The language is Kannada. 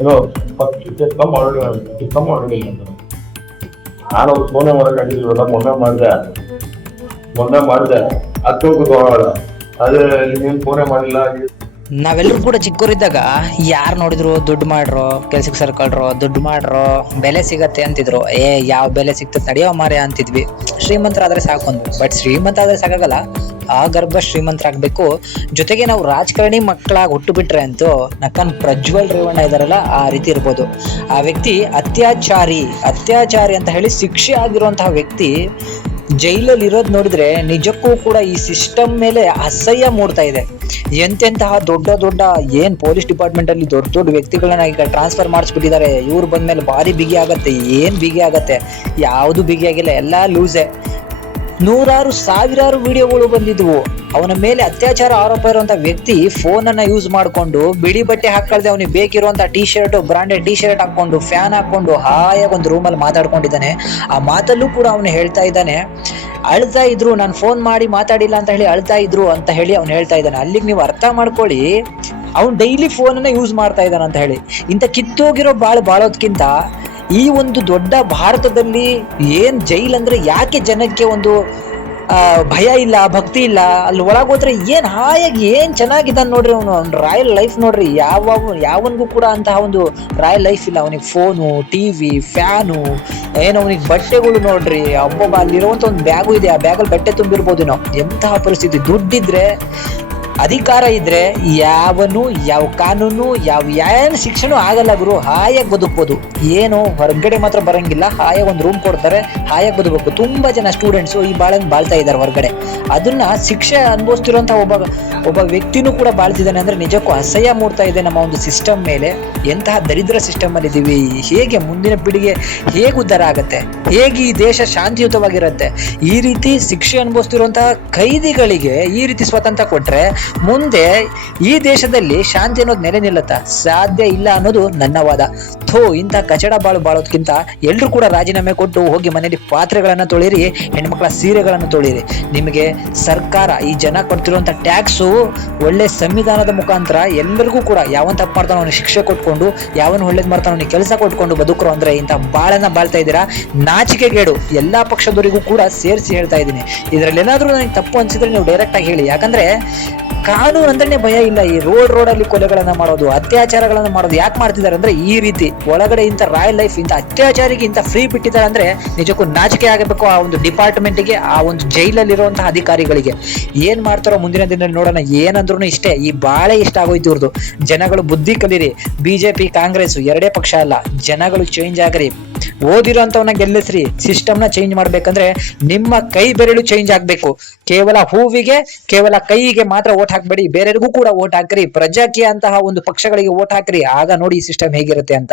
ಏನೋ ಕಮ್ ಆಲ್ರೆಡಿ ಅಂತ ನಾನು ಅವ್ರು ಫೋನೇ ಮಾಡೋಕ್ಕಾಗಿಲ್ವಲ್ಲ. ಮೊನ್ನೆ ಮಾಡಿದೆ ಹತ್ತೋಕ್ಕೂ ತಗೋಲ್ಲ. ಅದೇ ನೀವೇನು ಫೋನೇ ಮಾಡಿಲ್ಲ. ನಾವೆಲ್ಲರೂ ಕೂಡ ಚಿಕ್ಕವರಿದ್ದಾಗ ಯಾರು ನೋಡಿದ್ರು ದುಡ್ಡು ಮಾಡ್ರೋ, ಕೆಲ್ಸಕ್ಕೆ ಸರ್ಕೊಳ್ರೋ, ದುಡ್ಡು ಮಾಡ್ರೋ, ಬೆಲೆ ಸಿಗತ್ತೆ ಅಂತಿದ್ರು. ಯಾವ ಬೆಲೆ ಸಿಗ್ತದೆ ನಡೆಯೋ ಮಾರ್ಯ ಅಂತಿದ್ವಿ. ಶ್ರೀಮಂತರಾದ್ರೆ ಸಾಕೊಂದು. ಬಟ್ ಶ್ರೀಮಂತ ಆದ್ರೆ ಸಾಕಾಗಲ್ಲ, ಆ ಗರ್ಭ ಶ್ರೀಮಂತರಾಗ್ಬೇಕು. ಜೊತೆಗೆ ನಾವು ರಾಜಕಾರಣಿ ಮಕ್ಕಳಾಗಿ ಹುಟ್ಟು ಬಿಟ್ರೆ ಅಂತೂ ನಕ್ಕನ್ ಪ್ರಜ್ವಲ್ ರೇವಣ್ಣ ಇದಾರಲ್ಲ ಆ ರೀತಿ ಇರ್ಬೋದು. ಆ ವ್ಯಕ್ತಿ ಅತ್ಯಾಚಾರಿ ಅಂತ ಹೇಳಿ ಶಿಕ್ಷೆ ಆಗಿರುವಂತಹ ವ್ಯಕ್ತಿ ಜೈಲಲ್ಲಿ ಇರೋದು ನೋಡಿದ್ರೆ ನಿಜಕ್ಕೂ ಕೂಡ ಈ ಸಿಸ್ಟಮ್ ಮೇಲೆ ಅಸಹ್ಯ ಮೂಡ್ತಾ ಇದೆ. ಎಂತೆಂತಹ ದೊಡ್ಡ ಏನ್ ಪೊಲೀಸ್ ಡಿಪಾರ್ಟ್ಮೆಂಟ್ ಅಲ್ಲಿ ದೊಡ್ಡ ವ್ಯಕ್ತಿಗಳನ್ನ ಈಗ ಟ್ರಾನ್ಸ್ಫರ್ ಮಾಡಿಸ್ಬಿಟ್ಟಿದ್ದಾರೆ. ಇವ್ರು ಬಂದ್ಮೇಲೆ ಭಾರಿ ಬಿಗಿ ಆಗತ್ತೆ. ಏನ್ ಬಿಗಿ ಆಗತ್ತೆ? ಯಾವುದು ಬಿಗಿ ಆಗಿಲ್ಲ, ಎಲ್ಲಾ ಲೂಸೆ. ನೂರಾರು ಸಾವಿರಾರು ವಿಡಿಯೋಗಳು ಬಂದಿದ್ವು. ಅವನ ಮೇಲೆ ಅತ್ಯಾಚಾರ ಆರೋಪ ಇರುವಂತ ವ್ಯಕ್ತಿ ಫೋನ್ ಅನ್ನ ಯೂಸ್ ಮಾಡ್ಕೊಂಡು ಬಿಳಿ ಬಟ್ಟೆ ಹಾಕಳ್ದೆ ಅವನಿಗೆ ಬೇಕಿರುವಂತ ಬ್ರಾಂಡೆಡ್ ಟಿ ಶರ್ಟ್ ಹಾಕೊಂಡು ಫ್ಯಾನ್ ಹಾಕೊಂಡು ಹಾಯಾಗಿ ಒಂದು ರೂಮಲ್ಲಿ ಮಾತಾಡ್ಕೊಂಡಿದ್ದಾನೆ. ಆ ಮಾತಲ್ಲೂ ಕೂಡ ಅವನು ಹೇಳ್ತಾ ಇದ್ದಾನೆ, ಅಳ್ತಾ ಇದ್ರು, ನಾನು ಫೋನ್ ಮಾಡಿ ಮಾತಾಡಿಲ್ಲ ಅಂತ ಹೇಳಿ ಅಳ್ತಾ ಇದ್ರು ಅಂತ ಹೇಳಿ ಅವ್ನು ಹೇಳ್ತಾ ಇದ್ದಾನೆ. ಅಲ್ಲಿಗೆ ನೀವು ಅರ್ಥ ಮಾಡ್ಕೊಳ್ಳಿ, ಅವ್ನು ಡೈಲಿ ಫೋನ್ ಅನ್ನ ಯೂಸ್ ಮಾಡ್ತಾ ಇದ್ದಾನೆ ಅಂತ ಹೇಳಿ. ಇಂಥ ಕಿತ್ತೋಗಿರೋ ಬಾಳೋದ್ಕಿಂತ ಈ ಒಂದು ದೊಡ್ಡ ಭಾರತದಲ್ಲಿ ಏನ್ ಜೈಲ್ ಅಂದ್ರೆ ಯಾಕೆ ಜನಕ್ಕೆ ಒಂದು ಭಯ ಇಲ್ಲ, ಭಕ್ತಿ ಇಲ್ಲ? ಅಲ್ಲಿ ಒಳಗೋದ್ರೆ ಏನ್ ಹಾಯಾಗಿ ಏನ್ ಚೆನ್ನಾಗಿದ್ದಾನೆ ನೋಡ್ರಿ. ಅವನು ರಾಯಲ್ ಲೈಫ್ ನೋಡ್ರಿ. ಯಾವನ್ಗೂ ಕೂಡ ಅಂತಹ ಒಂದು ರಾಯಲ್ ಲೈಫ್ ಇಲ್ಲ. ಅವನಿಗೆ ಫೋನು, ಟಿವಿ, ಫ್ಯಾನು, ಏನು ಅವನಿಗೆ ಬಟ್ಟೆಗಳು ನೋಡ್ರಿ. ಒಬ್ಬೊಬ್ಬ ಅಲ್ಲಿರುವಂತ ಒಂದು ಬ್ಯಾಗು ಇದೆ, ಆ ಬ್ಯಾಗಲ್ಲಿ ಬಟ್ಟೆ ತುಂಬಿರ್ಬೋದು. ನಾವು ಎಂತಹ ಪರಿಸ್ಥಿತಿ. ದುಡ್ಡಿದ್ರೆ, ಅಧಿಕಾರ ಇದ್ರೆ ಯಾವ ಕಾನೂನು ಏನು ಶಿಕ್ಷಣ ಆಗಲ್ಲ ಗುರು. ಹಾಯಾಗಿ ಬದುಕ್ಬೋದು. ಏನು ಹೊರಗಡೆ ಮಾತ್ರ ಬರಂಗಿಲ್ಲ. ಹಾಯಾಗಿ ಒಂದು ರೂಮ್ ಕೊಡ್ತಾರೆ, ಹಾಯಾಗಿ ಬದುಕಬೇಕು. ತುಂಬಾ ಜನ ಸ್ಟೂಡೆಂಟ್ಸು ಈ ಬಾಳ್ತಾ ಇದ್ದಾರೆ ಹೊರಗಡೆ. ಅದನ್ನ ಶಿಕ್ಷೆ ಅನುಭವಿಸ್ತಿರುವಂತ ಒಬ್ಬ ವ್ಯಕ್ತಿನೂ ಕೂಡ ಬಾಳ್ತಿದ್ದಾನೆ ಅಂದ್ರೆ ನಿಜಕ್ಕೂ ಅಸಹ್ಯ ಮೂಡ್ತಾ ಇದೆ ನಮ್ಮ ಒಂದು ಸಿಸ್ಟಮ್ ಮೇಲೆ. ಎಂತಹ ದರಿದ್ರ ಸಿಸ್ಟಮ್ ಅಲ್ಲಿ ಇದೀವಿ. ಹೇಗೆ ಮುಂದಿನ ಪೀಳಿಗೆ ಹೇಗೆ ಉದ್ಧಾರ ಆಗತ್ತೆ? ಹೇಗೆ ಈ ದೇಶ ಶಾಂತಿಯುತವಾಗಿರುತ್ತೆ? ಈ ರೀತಿ ಶಿಕ್ಷೆ ಅನುಭವಿಸ್ತಿರುವಂತಹ ಖೈದಿಗಳಿಗೆ ಈ ರೀತಿ ಸ್ವಾತಂತ್ರ್ಯ ಕೊಟ್ರೆ ಮುಂದೆ ಈ ದೇಶದಲ್ಲಿ ಶಾಂತಿ ಅನ್ನೋದು ನೆಲೆ ನಿಲ್ಲುತ್ತಾ? ಸಾಧ್ಯ ಇಲ್ಲ ಅನ್ನೋದು ನನ್ನ ವಾದ. ಇಂಥ ಕಚಡ ಬಾಳೋದ್ಕಿಂತ ಎಲ್ರು ಕೂಡ ರಾಜೀನಾಮೆ ಕೊಟ್ಟು ಹೋಗಿ ಮನೆಯಲ್ಲಿ ಪಾತ್ರೆಗಳನ್ನ ತೊಳಿರಿ, ಹೆಣ್ಮಕ್ಳ ಸೀರೆಗಳನ್ನು ತೊಳಿರಿ. ನಿಮಗೆ ಸರ್ಕಾರ, ಈ ಜನ ಕೊಡ್ತಿರುವಂತ ಟ್ಯಾಕ್ಸು ಒಳ್ಳೆ ಸಂವಿಧಾನದ ಮುಖಾಂತರ ಎಲ್ಲರಿಗೂ ಕೂಡ ಯಾವನ್ ತಪ್ಪು ಮಾಡ್ತಾನೋ ಅವನಿಗೆ ಶಿಕ್ಷೆ ಕೊಟ್ಕೊಂಡು, ಯಾವನ್ ಒಳ್ಳೇದ್ ಮಾಡ್ತಾನೋ ಅವನಿಗೆ ಕೆಲಸ ಕೊಟ್ಕೊಂಡು ಬದುಕರು ಅಂದ್ರೆ ಇಂಥ ಬಾಳ್ತಾ ಇದ್ದೀರಾ. ನಾಚಿಕೆಗೇಡು. ಎಲ್ಲಾ ಪಕ್ಷದವರಿಗೂ ಕೂಡ ಸೇರಿಸಿ ಹೇಳ್ತಾ ಇದ್ದೀನಿ. ಇದ್ರಲ್ಲಿ ಏನಾದ್ರೂ ನನಗೆ ತಪ್ಪು ಅನ್ಸಿದ್ರೆ ನೀವು ಡೈರೆಕ್ಟ್ ಆಗಿ ಹೇಳಿ. ಯಾಕಂದ್ರೆ ಕಾನೂನು ಅಂದ್ರೆ ಭಯ ಇಲ್ಲ. ಈ ರೋಡಲ್ಲಿ ಕೊಲೆಗಳನ್ನ ಮಾಡೋದು, ಅತ್ಯಾಚಾರಗಳನ್ನ ಮಾಡೋದು ಯಾಕೆ ಮಾಡ್ತಿದ್ದಾರೆ ಅಂದ್ರೆ ಈ ರೀತಿ ಒಳಗಡೆ ಇಂಥ ರಾಯಲ್ ಲೈಫ್, ಇಂಥ ಅತ್ಯಾಚಾರಿಗೆ ಇಂಥ ಫ್ರೀ ಬಿಟ್ಟಿದ್ದಾರೆ ಅಂದ್ರೆ ನಿಜಕ್ಕೂ ನಾಚಿಕೆ ಆಗಬೇಕು ಆ ಒಂದು ಡಿಪಾರ್ಟ್ಮೆಂಟ್ಗೆ, ಆ ಒಂದು ಜೈಲಲ್ಲಿ ಇರುವಂತಹ ಅಧಿಕಾರಿಗಳಿಗೆ. ಏನ್ ಮಾಡ್ತಾರೋ ಮುಂದಿನ ದಿನದಲ್ಲಿ ನೋಡೋಣ. ಏನಂದ್ರೂ ಇಷ್ಟೇ, ಈ ಬಾಳೆ ಇಷ್ಟ ಆಗೋಯ್ತು ಇವ್ರದ್ದು. ಜನಗಳು ಬುದ್ಧಿ ಕಲೀರಿ. ಬಿಜೆಪಿ ಕಾಂಗ್ರೆಸ್ ಎರಡೇ ಪಕ್ಷ ಅಲ್ಲ, ಜನಗಳು ಚೇಂಜ್ ಆಗ್ರಿ. ಓದಿರೋಂಥವನ್ನ ಗೆಲ್ಲಿಸ್ರಿ. ಸಿಸ್ಟಮ್ನ ಚೇಂಜ್ ಮಾಡ್ಬೇಕಂದ್ರೆ ನಿಮ್ಮ ಕೈ ಬೆರಳು ಚೇಂಜ್ ಆಗ್ಬೇಕು. ಕೇವಲ ಹೂವಿಗೆ, ಕೇವಲ ಕೈಗೆ ಮಾತ್ರ ಓಟ್ ಹಾಕ್ಬೇಡಿ, ಬೇರೆಯವರಿಗೂ ಕೂಡ ಓಟ್ ಹಾಕ್ರಿ. ಪ್ರಜಾಕೀಯ ಅಂತಹ ಒಂದು ಪಕ್ಷಗಳಿಗೆ ಓಟ್ ಹಾಕ್ರಿ. ಆಗ ನೋಡಿ ಈ ಸಿಸ್ಟಮ್ ಹೇಗಿರುತ್ತೆ ಅಂತ.